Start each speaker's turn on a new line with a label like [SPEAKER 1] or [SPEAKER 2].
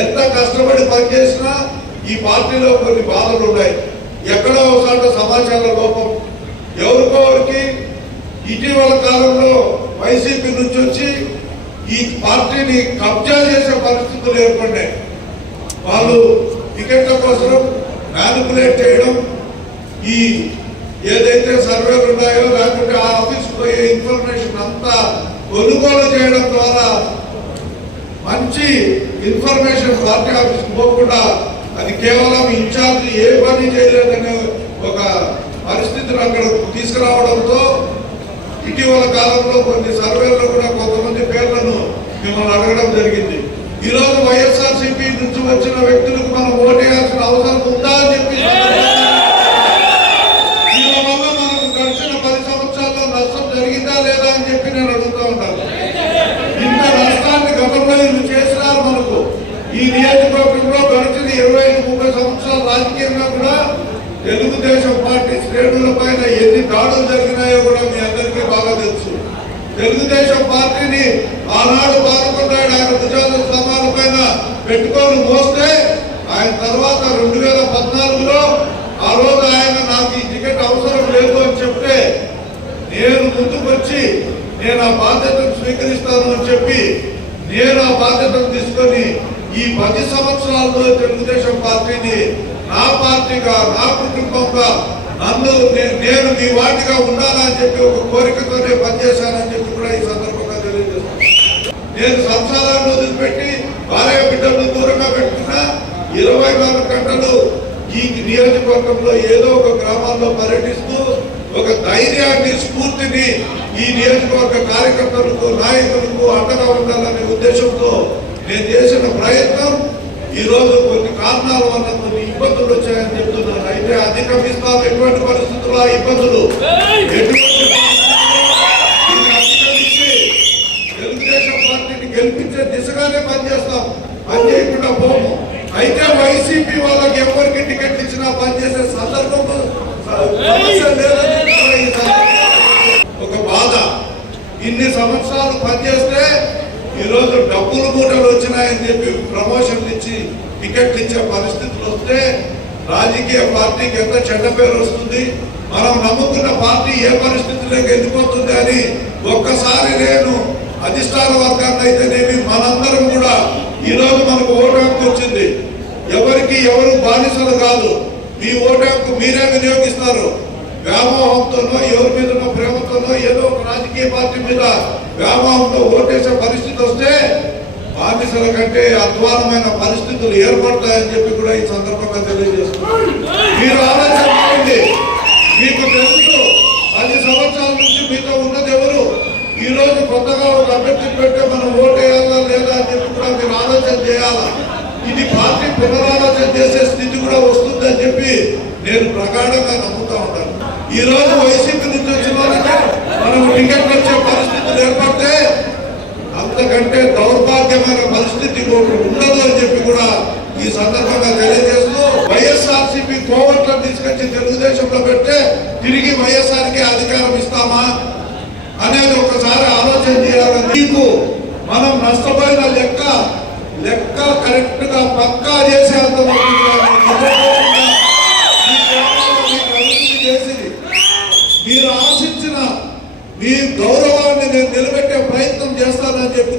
[SPEAKER 1] ఎంత కష్టపడి పనిచేసినా ఈ పార్టీలో కొన్ని బాధలు ఉన్నాయి. ఎక్కడో ఒకసారి సమాచార లోపం. ఎవరికోరికి ఇటీవల కాలంలో వైసీపీ నుంచి వచ్చి ఈ పార్టీని కబ్జా చేసే పరిస్థితులు ఏర్పడినాయి. వాళ్ళు టికెట్ల కోసం మ్యానిపులేట్ చేయడం ఈ ఏదైతే సర్వేలు ఉన్నాయో లేకుంటే ఆ ఆఫీస్ పోయే ఇన్ఫర్మేషన్ అంతా కొనుగోలు చేయడం ద్వారా మంచి ఇన్ఫర్మేషన్ పార్టీ ఆఫీస్ పోకుండా అది కేవలం ఇన్ఛార్జ్ ఏ పని చేయలేదనే ఒక పరిస్థితిని అక్కడ తీసుకురావడంతో ఇటీవల కాలంలో కొన్ని సర్వేల్లో కూడా కొంతమంది పేర్లను మిమ్మల్ని అడగడం జరిగింది. ఈరోజు వైఎస్ఆర్సీపీ వైఎస్ఆర్ సిపి నుంచి వచ్చిన వ్యక్తులకు మనం ఓటేయాల్సిన అవసరం ఉందా అని చెప్పి దీని వల్ల మనకు గడిచిన పది సంవత్సరాల్లో నష్టం జరిగిందా లేదా అని చెప్పి నేను అడుగుతా ఉంటాను ఇంత నష్టాన్ని గతంలో వీళ్ళు చేసినారు మనకు ఈ నియోజకవర్గంలో గడిచిన ఇరవై ఐదు ముప్పై సంవత్సరాల రాజకీయంగా కూడా తెలుగుదేశం పార్టీ శ్రేణుల పైన ఎన్ని దాడులు జరిగినాయో కూడా మీ అందరికీ బాగా తెలుసు. తెలుగుదేశం పార్టీని ఆనాడు బాధపడ్డాడు. ఆయన భుజాల స్థానాల పైన పెట్టుకొని మోస్తే ఆయన తర్వాత రెండు వేల పద్నాలుగులో ఆ రోజు ఆయన నాకు ఈ టికెట్ అవసరం లేదు అని చెప్తే నేను ముందుకొచ్చి నేను ఆ బాధ్యతను స్వీకరిస్తాను అని చెప్పి నేను ఆ బాధ్యతను ఈ పది సంవత్సరాల్లో తెలుగుదేశం పార్టీని నా పార్టీగా నా కుటుంబంగా నన్ను నేను మీ వాటిగా ఉండాలని చెప్పి ఒక కోరికతోనే పనిచేశానని చెప్పి కూడా ఈ సందర్భంగా తెలియజేస్తాను నేను సంసారాన్ని వదిలిపెట్టి భార్య బిడ్డలను దూరంగా పెట్టుకున్నా ఇరవై నాలుగు గంటలు ఈ నియోజకవర్గంలో ఏదో ఒక గ్రామాల్లో పర్యటిస్తూ ఒక ధైర్యాన్ని స్ఫూర్తిని ఈ నియోజకవర్గ కార్యకర్తలకు నాయకులకు అండగా ఉండాలనే ఉద్దేశంతో నేను చేసిన ప్రయత్నం ఈరోజు కొన్ని కారణాల వల్ల కొన్ని ఇబ్బందులు వచ్చాయని చెప్తున్నారు అయితే అధిగమిస్తాం ఎటువంటి పరిస్థితుల్లో ఆ ఇబ్బందులు? ఎటువంటి తెలుగుదేశం పార్టీని గెలిపించే దిశగానే పనిచేస్తాం. పనిచేయకుండా పోము. అయితే వైసీపీ వాళ్ళకి ఎవరికి టికెట్ ఇచ్చినా పనిచేసే సందర్భం సమస్య లేదని ఒక బాధ. ఇన్ని సంవత్సరాలు పనిచేస్తే ఈరోజు డబ్బులు మూటలు వచ్చినాయని చెప్పి ప్రమోషన్లు ఇచ్చి టికెట్లు ఇచ్చే పరిస్థితులు వస్తే రాజకీయ పార్టీకి ఎంత చెడ్డ పేరు వస్తుంది? మనం నమ్ముకున్న పార్టీ ఏ పరిస్థితుల్లోకి వెళ్ళిపోతుంది అని ఒక్కసారి నేను అధిష్టాన వర్గాన్ని అయితేనేమి మనందరం కూడా ఈ రోజు మనకు ఓటు హక్కు వచ్చింది. ఎవరికి ఎవరు బానిసలు కాదు. మీ ఓటు హక్కు మీరే వినియోగిస్తారు. వ్యామోహంతోనో ఎవరి మీదనో ప్రేమతోనో ఏదో ఒక రాజకీయ పార్టీ మీద గ్రామంలో ఓటేసే పరిస్థితి వస్తే ఆఫీసుల కంటే అధ్వానమైన పరిస్థితులు ఏర్పడతాయని చెప్పి కూడా ఈ సందర్భంగా తెలియజేస్తున్నాను. మీరు ఆలోచన మీకు తెలుసు పది సంవత్సరాల నుంచి మీతో ఉన్నది ఎవరు? ఈ రోజు కొత్తగా ఒక అభ్యర్థి పెడితే మనం ఓటేయాలా లేదా అని చెప్పి కూడా మీరు ఆలోచన చేయాలా? ఇది పార్టీ పునరాలోచన చేసే స్థితి కూడా వస్తుందని చెప్పి నేను ప్రగాఢంగా నమ్ముతా ఉంటాను. ఈ రోజు వైసీపీ నుంచి వచ్చిన వాళ్ళకి మనం టికెట్ వచ్చే పరిస్థితులు ఏర్పడితే అంతకంటే దౌర్భాగ్యమైన పరిస్థితి ఉండదు అని చెప్పి కూడా ఈ సందర్భంగా తెలియజేస్తూ వైఎస్ఆర్సీపీ కోవట్లను తీసుకొచ్చి తెలుగుదేశంలో పెడితే తిరిగి వైఎస్ఆర్కి అధికారం ఇస్తామా అనేది ఒకసారి ఆలోచన చేయాలని మీకు మనం నష్టపోయిన లెక్క లెక్క కరెక్ట్గా పక్కా చేసేంత మీరు కూడా నేను నిజంగా ఈ గ్రామాల్లో మీకు అభివృద్ధి చేసింది మీరు నీ గౌరవాన్ని నేను నిలబెట్టే ప్రయత్నం చేస్తానని చెప్పి